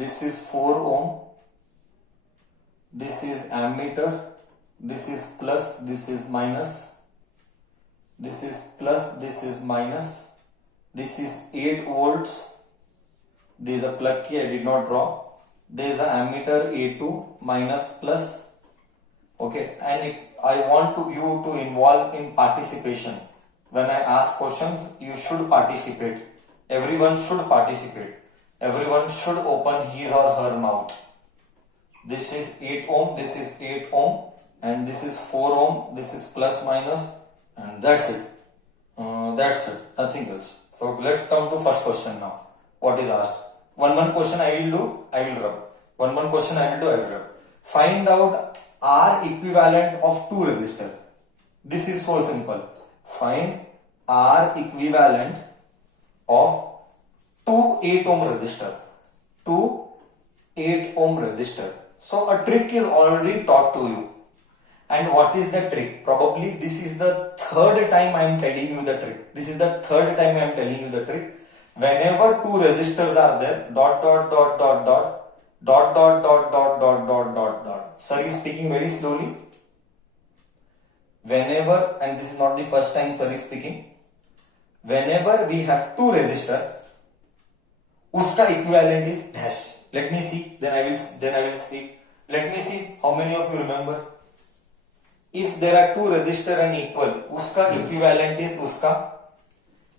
this is 4 ohm, this is ammeter, this is plus, this is minus, this is plus, this is minus, this is 8 volts, there is a plug key I did not draw, there is an ammeter A2 minus plus, okay, and I want you to involve in participation. When I ask questions, you should participate. Everyone should participate. Everyone should open his or her mouth. This is 8 ohm, this is 8 ohm, and this is 4 ohm, this is plus minus, and that's it. Nothing else. So let's come to first question now. What is asked? One question I will do, I will rub. One question I will do, I will rub. Find out R equivalent of 2 resistor. This is so simple. Find R equivalent of 2 8 ohm resistor. 2 8 ohm resistor. So a trick is already taught to you. And what is the trick? Probably this is the third time I am telling you the trick. This is the third time I am telling you the trick. Whenever 2 resistors are there, dot dot dot dot dot dot dot dot dot dot dot dot dot. Sir is speaking very slowly. Whenever, and this is not the first time sir is speaking, whenever we have 2 resistor, uska equivalent is dash. Let me see, then I will speak. Let me see how many of you remember. If there are 2 resistor and equal, uska equivalent is uska.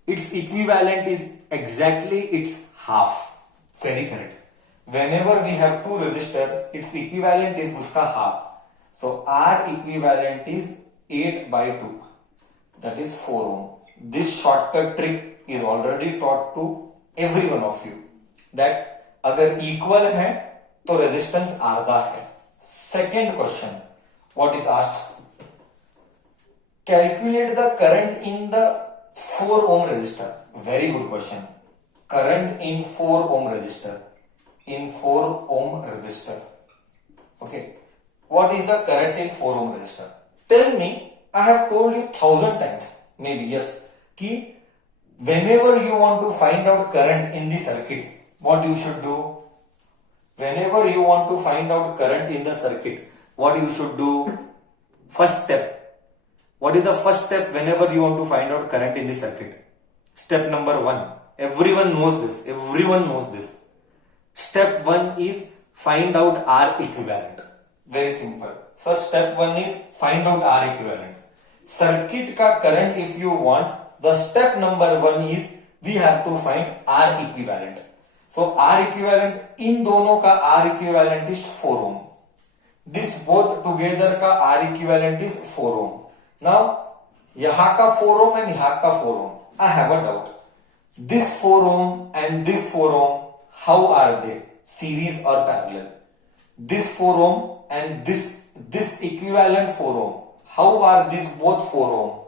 Its equivalent is exactly its half. Very correct. Whenever we have 2 resistor, its equivalent is uska half. So R equivalent is 8 by 2. That is 4 ohm. This shortcut trick is already taught to every one of you. That अगर equal है तो resistance आधा है. Second question. What is asked? Calculate the current in the 4 ohm resistor. Very good question. Current in 4 ohm resistor. In 4 ohm resistor. Okay. What is the current in 4 ohm resistor? Tell me, I have told you 1000 times, maybe yes, कि whenever you want to find out current in the circuit, what you should do? Whenever you want to find out current in the circuit, what you should do? First step. What is the first step whenever you want to find out current in the circuit? Step number 1. Everyone knows this. Everyone knows this. Step 1 is find out R equivalent. Very simple. So step 1 is find out R equivalent. Circuit का current if you want, the step number 1 is we have to find R equivalent. So R equivalent, in दोनों का R equivalent is 4 ohm. This both together का R equivalent is 4 ohm. Now यहाँ का 4 ohm and यहाँ का 4 ohm. I have a doubt. This 4 ohm and this 4 ohm, how are they? Series or parallel? This 4 ohm and this equivalent 4 ohm. How are these both 4 ohm?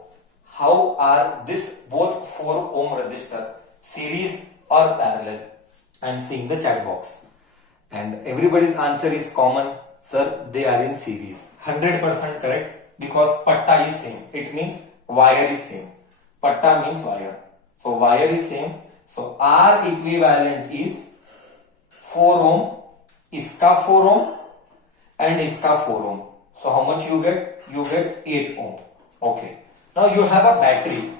How are this both 4 ohm resistor? Series or parallel? I am seeing the chat box. And everybody's answer is common. Sir, they are in series. 100% correct because patta is same. It means wire is same. Patta means wire. So wire is same. So R equivalent is 4 ohm, iska 4 ohm and iska 4 ohm. So how much you get? You get 8 ohm. Okay. Now you have a battery.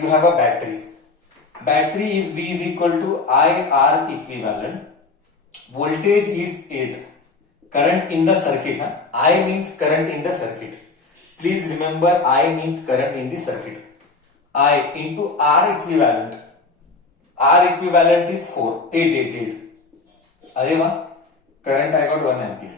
You have a battery. Battery is V is equal to IR equivalent. Voltage is 8. Current in the circuit. I means current in the circuit. Please remember I means current in the circuit. I into R equivalent. R equivalent is 4. 8. अरे वाह, current I got 1 ampere.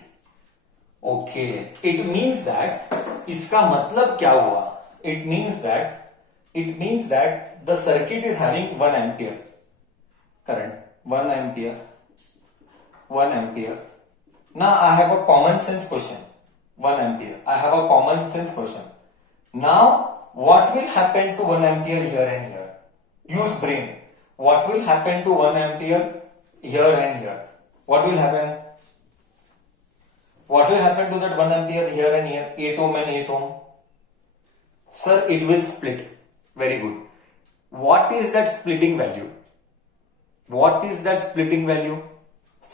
Okay. It means that इसका मतलब क्या हुआ? It means that the circuit is having 1 ampere current. 1 ampere. Now I have a common sense question. 1 ampere. I have a common sense question. Now what will happen to 1 ampere here and here? Use brain. What will happen to 1 ampere here and here? What will happen? What will happen to that 1 ampere here and here? 8 ohm and 8 ohm. Sir, it will split. Very good. What is that splitting value?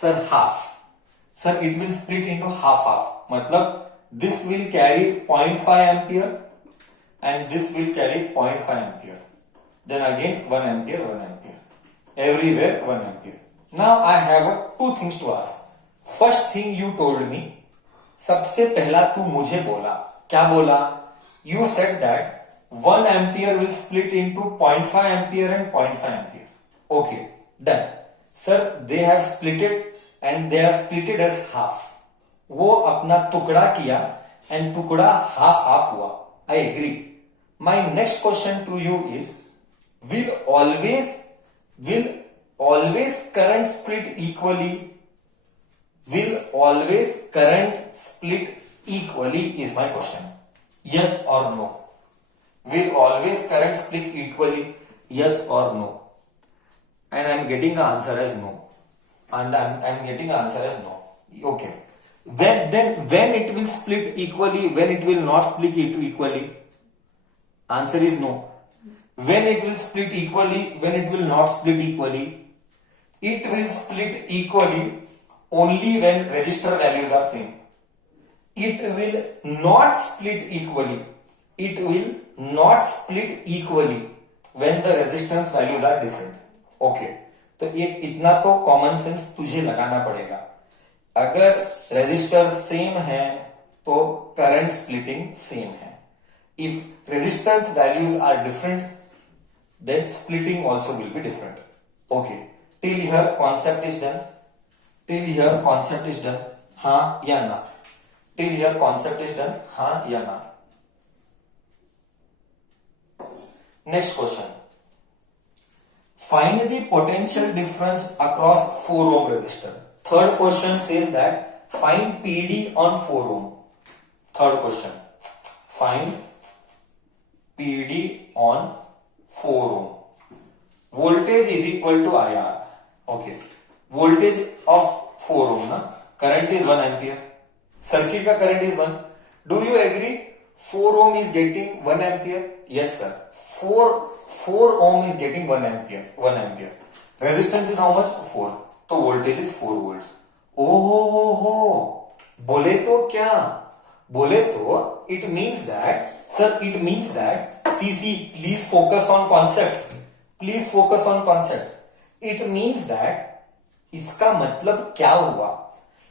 Sir, half. Sir, it will split into half. मतलब this will carry 0.5 ampere and this will carry 0.5 ampere. Then again 1 ampere, 1 ampere. Everywhere 1 ampere. Now I have two things to ask. First thing you told me, सबसे पहला तू मुझे बोला, क्या बोला? You said that 1 ampere will split into 0.5 ampere and 0.5 ampere. Okay, done. Sir, they have split it and they have split it as half. वो अपना टुकड़ा किया and टुकड़ा half हुआ. I agree. My next question to you is, will always current split equally? Will always current split equally is my question. Yes or no? Will always current split equally? Yes or no? And I'm getting the answer as no. And I'm getting the answer as no. Okay. When it will split equally, when it will not split equally? Answer is no. When it will split equally, when it will not split equally? It will split equally only when resistor values are same. It will not split equally. It will not split equally when the resistance values are different. Okay. तो ये इतना तो common sense तुझे लगाना पड़ेगा. अगर resistor same है तो करंट स्प्लिटिंग सेम है. If resistance values are different, then splitting also will be different. Okay. Till here concept is done. Till here concept is done. हाँ या ना? Till here concept is done. हाँ या ना? Next question. Find the potential difference across 4 ohm resistor. Third question says that find PD on 4 ohm. Third question. Find PD on 4 ohm. Voltage is equal to IR. Okay. Voltage of 4 ohm na? Current is 1 ampere. Circuit ka current is 1. Do you agree? 4 ohm is getting 1 ampere? Yes sir. 4 ohm is getting 1 ampere. 1 ampere. Resistance is how much? 4. So voltage is 4 volts. Oh, बोले तो क्या? बोले तो it means that, sir, it means that, see, please focus on concept. Please focus on concept. It means that, इसका मतलब क्या हुआ?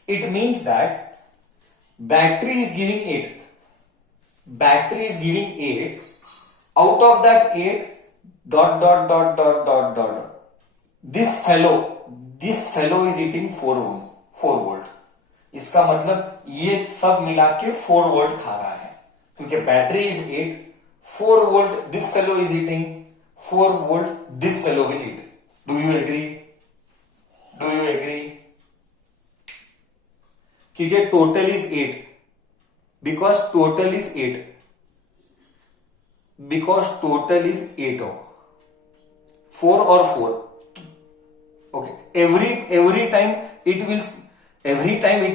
It means that battery is giving 8. Battery is giving 8. Out of that 8, dot. This fellow is eating 4 volt. इसका मतलब ये सब मिला के 4 वोल्ट खा रहा है, क्योंकि battery is 8, 4 volt this fellow is eating, 4 volt this fellow will eat. Do you agree? क्योंकि total is 8, because total is 8 हो, 4 और 4. Okay. Every time it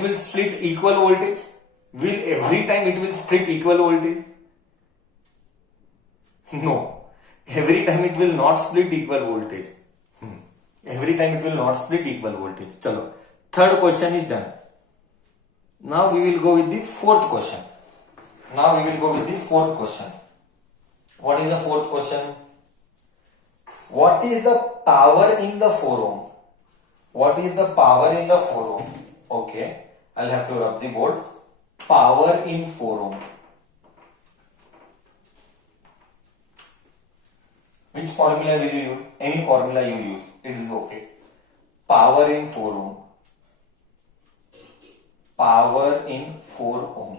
will split equal voltage. Will every time it will split equal voltage? No. Every time it will not split equal voltage. Every time it will not split equal voltage. Chalo. Third question is done. Now we will go with the fourth question. What is the fourth question? What is the power in the 4 ohm? What is the power in the 4 ohm? Okay, I'll have to rub the board. Power in 4 ohm. Which formula will you use? Any formula you use, it is okay. Power in 4 ohm. Power in 4 ohm.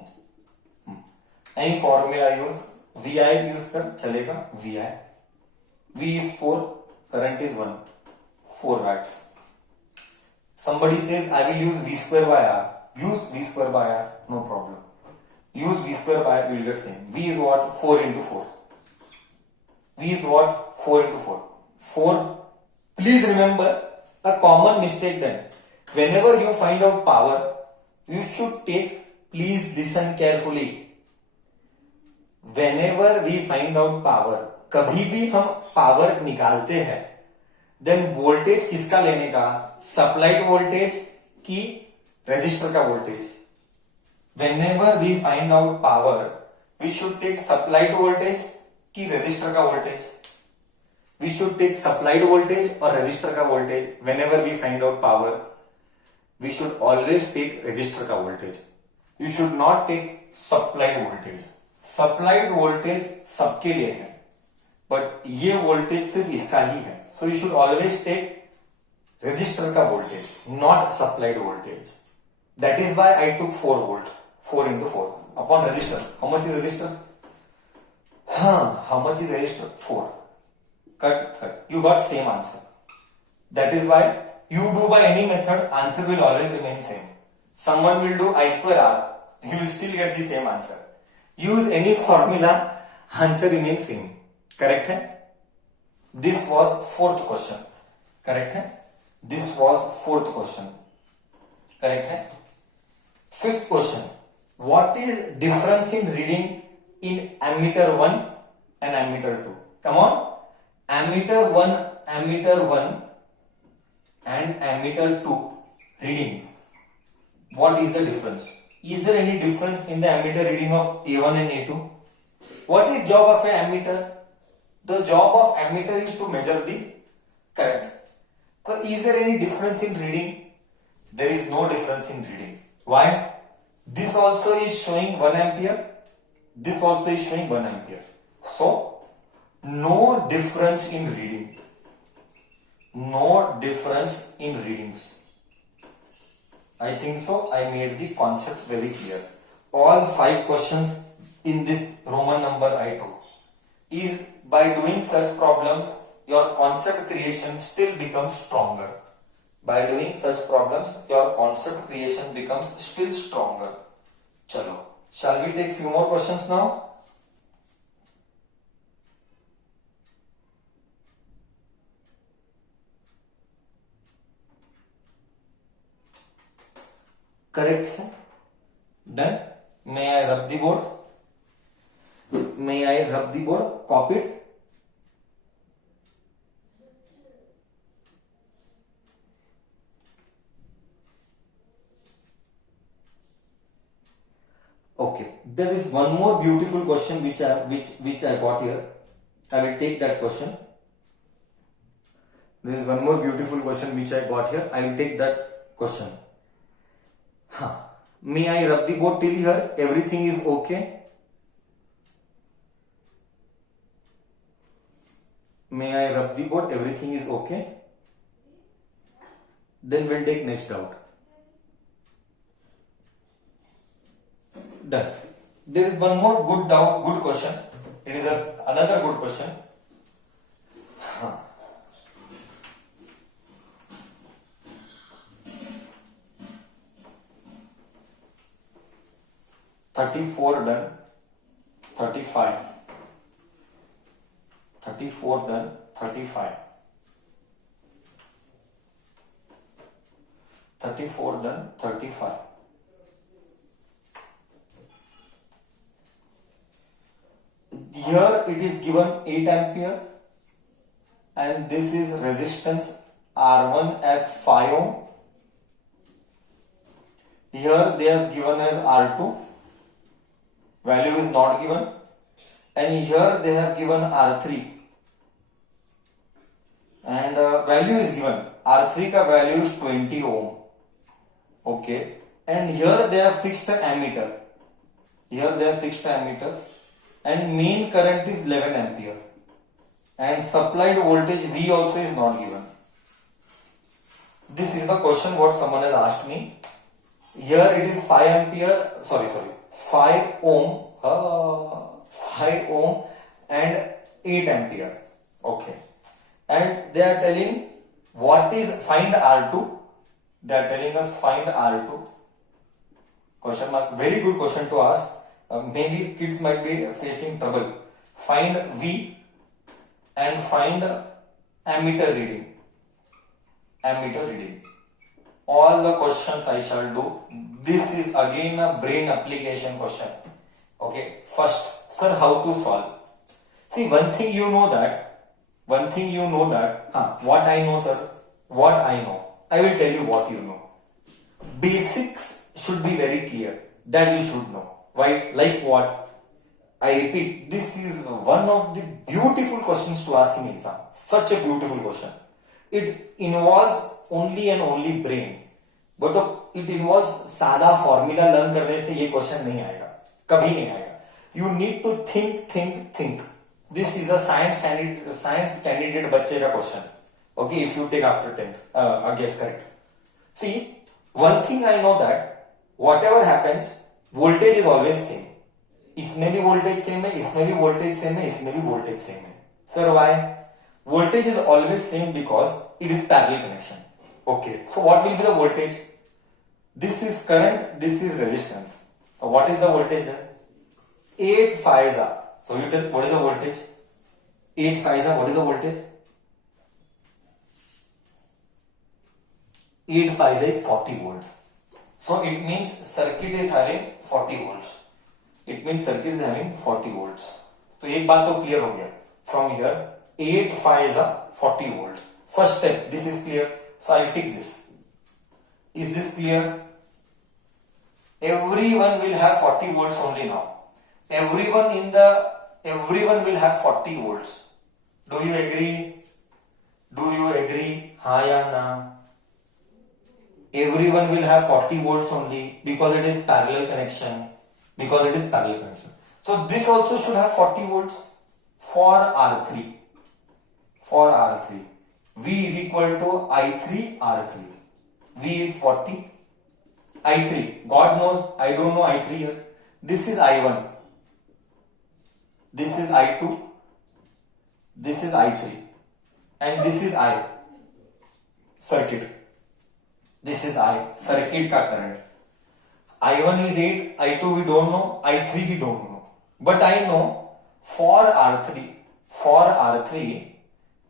Any formula use? VI use कर चलेगा. VI. V is 4, current is 1, 4 watts. Somebody says I will use V square by R. Use V square by R, no problem. Use V square by R, you will get same. V is what? 4 into 4. V is what? 4 into 4. 4. Please remember a common mistake done. Whenever you find out power, you should take, please listen carefully. Whenever we find out power, कभी भी हम power निकालते हैं, then voltage किसका लेने का? Supplied voltage कि resistor का voltage. Whenever we find out power, we should take supplied voltage कि रेजिस्टर का voltage. We should take supplied voltage और रेजिस्टर का voltage. Whenever we find out power, we should always take resistor का voltage. You should not take supplied voltage. Supplied voltage सबके लिए है, but ये voltage सिर्फ इसका ही है. So you should always take resistor का voltage, not supplied voltage. That is why I took 4 volt. 4 into 4 upon resistor. How much is resistor? How much is resistor? 4. Cut. You got same answer. That is why you do by any method, answer will always remain same. Someone will do I square R, you will still get the same answer. Use any formula, answer remains same. Correct है? This was 4th question. Correct है? This was 4th question. Correct है? 5th question. What is difference in reading in ammeter 1 and ammeter 2? Come on. Ammeter 1 and ammeter 2 readings. What is the difference? Is there any difference in the ammeter reading of A1 and A2? What is job of an ammeter? The job of ammeter is to measure the current. So is there any difference in reading? There is no difference in reading. Why? This also is showing 1 ampere. This also is showing 1 ampere. So, no difference in reading. No difference in readings. I think so. I made the concept very clear. All 5 questions in this Roman number I took. Is by doing such problems, your concept creation still becomes stronger. By doing such problems, your concept creation becomes still stronger. Chalo. Shall we take few more questions now? Correct है? Done? May I rub the board? May I rub the board? Copied? Okay, there is one more beautiful question which I got here. I will take that question. There is one more beautiful question which I got here. I will take that question. May I rub the board till here? Everything is okay. May I rub the board? Everything is okay. Then we'll take next doubt. Done. There is one more good question. It is another good question. 34 done. 35. 34 done. 35. 34 done. 35. Here it is given 8 ampere and this is resistance R1 as 5 ohm. Here they are given as R2, value is not given, and here they have given R3 and value is given. R3 ka value is 20 ohm. Okay, and here they have fixed ammeter. Here they have fixed ammeter. And main current is 11 ampere and supplied voltage V also is not given. This is the question what someone has asked me. Here it is 5 ampere, 5 ohm, 5 ohm and 8 ampere. Okay. And they are telling what is find R2. They are telling us find R2. Question mark. Very good question to ask. Maybe kids might be facing trouble. Find V and find ammeter reading. Ammeter reading. All the questions I shall do. This is again a brain application question. Okay. First, sir, how to solve? See, one thing you know that. What I know, sir. What I know. I will tell you what you know. basics should be very clear, that you should know. Why? Like what? I repeat, this is one of the beautiful questions to ask in exam. Such a beautiful question. It involves only and only brain. but तो it involves सादा formula learn करने से ये question नहीं आएगा, कभी नहीं आएगा. You need to think. This is a science candidate बच्चे का question. Okay, if you take after 10th, I guess correct. See, one thing I know that whatever happens, voltage is always same. इसमें भी voltage same है, इसमें भी voltage same है, इसमें भी वोल्टेज सेम है. Sir why? Voltage is always same because it is parallel connection. Okay, so what will be the voltage? This is current, this is resistance. So what is the voltage then? 8 phi's are. So you tell what is the voltage? 8 phi's are. What is the voltage? 8 phi's is 40 volts. So it means circuit is having 40 volts. It means circuit is having 40 volts. तो एक बात तो clear हो गया. From here 8 phi's are 40 volt. First step, this is clear. So I'll tick this. Is this clear? Everyone will have 40 volts only now. Everyone will have 40 volts. Do you agree? हाँ या ना? Everyone will have 40 volts only because it is parallel connection. So this also should have 40 volts for R3. V is equal to I3 R3. V is 40. I3. God knows, I don't know I3 here. This is I1. This is I2. This is I3. And this is I. Circuit. This is I. Circuit ka current. I1 is 8. I2 we don't know. I3 we don't know. But I know for R3,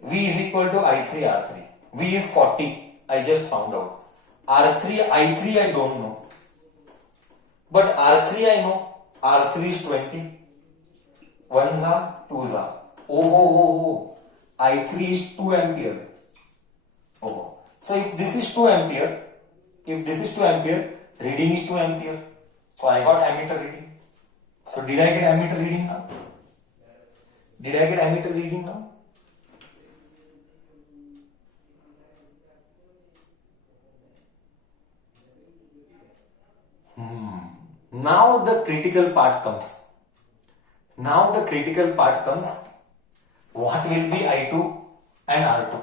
V is equal to I3 R3. V is 40. I just found out. I3 I don't know. But R3 I know. R3 is 20. 1s are, 2s are. Oh. I3 is 2 ampere. Oh. So if this is 2 ampere, reading is 2 ampere. So I got ammeter reading. So did I get ammeter reading now? Now the critical part comes. What will be I2 and R2?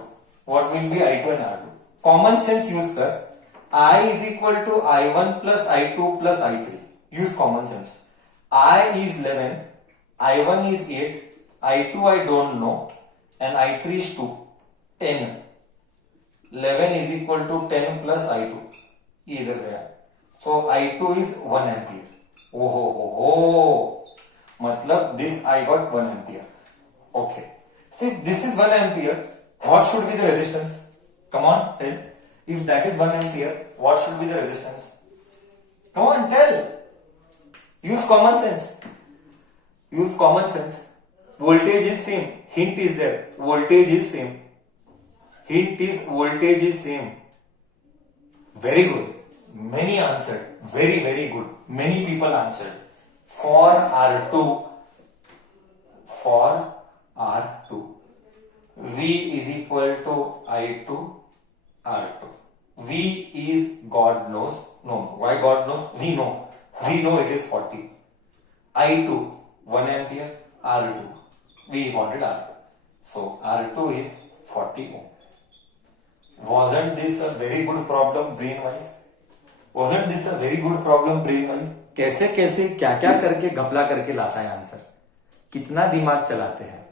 Common sense use कर. I is equal to I1 plus I2 plus I3. Use common sense. I is 11, I1 is 8, I2 I don't know, and I3 is 2. 10. 11 is equal to 10 plus I2. इधर गया. So I2 is 1 ampere. Oh. मतलब this I got 1 ampere. Okay. So if this is 1 ampere, what should be the resistance? Come on, tell. If that is 1 ampere, what should be the resistance? Come on, tell. Use common sense. Voltage is same. Hint is there. Voltage is same. Very good. Many answered. Very, very good. Many people answered. For R2, V is equal to I2, R2. V is God knows. No. Why God knows? We know. We know it is 40. I2, 1 ampere. R2. We wanted R2. So R2 is 40 ohm. Wasn't this a very good problem brain-wise? कैसे क्या करके घपला करके लाता है answer. कितना दिमाग चलाते हैं.